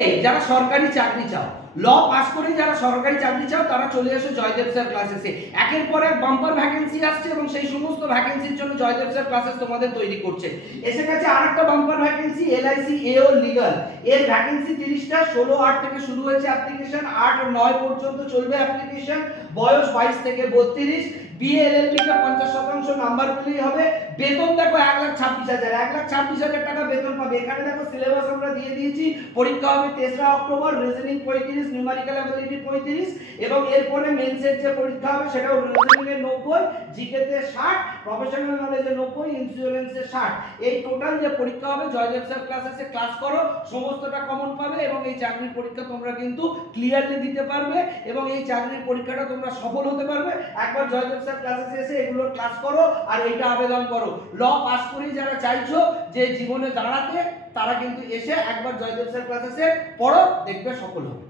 যারা সরকারি চাকরি চাও, ল পাস করে যারা সরকারি চাকরি চাও তারা চলে এসো জয়দেব স্যার ক্লাসেসে। একের পর এক বাম্পার ভ্যাকেন্সি আসছে এবং সেই সমস্ত ভ্যাকেন্সির জন্য জয়দেব স্যার ক্লাসেস তোমাদের তৈরি করছে। এসে গেছে আরেকটা বাম্পার ভ্যাকেন্সি এলআইসি এও লিগ্যাল। এর ভ্যাকেন্সি 30টা, 16/8 থেকে শুরু হয়েছে অ্যাপ্লিকেশন, 8/9 পর্যন্ত চলবে অ্যাপ্লিকেশন। বয়স 22 থেকে 32। বিএ এলএলবি কে 50% নাম্বার পেলেই হবে। বেতন দেখো 1,26,000, 1,26,000 টাকা বেতন পাবে। এখানে দেখো সিলেবাস আমরা দিয়ে দিয়েছি। পরীক্ষা হবে 3রা অক্টোবর, রিজনিং 35, নিউমেরিক্যাল অ্যাবিলিটি 35 এবং এরপরে মেন্সের যে পরীক্ষা হবে সেটাও রিজনিং এ 90, জিকে তে 60, প্রফেশনাল নলেজে 90, ইন্স্যুরেন্সে 60। এই টোটাল যে পরীক্ষা হবে জয়দেব স্যার ক্লাসেসে ক্লাস করো, সমস্তটা কমন পাবে এবং এই চাকরির পরীক্ষা তোমরা কিন্তু ক্লিয়ারলি দিতে পারবে এবং এই চাকরির পরীক্ষাটা তোমরা সফল হতে পারবে। একবার জয়দেব স্যার ক্লাসেসে এসে এগুলোর ক্লাস করো আর এইটা আবেদন করো। ল পাস করে যারা চাইছো যে জীবনে দাঁড়াতে তারা কিন্তু এসে একবার জয়দেব স্যার ক্লাসেসে পড়ো, দেখবে সফল হবে।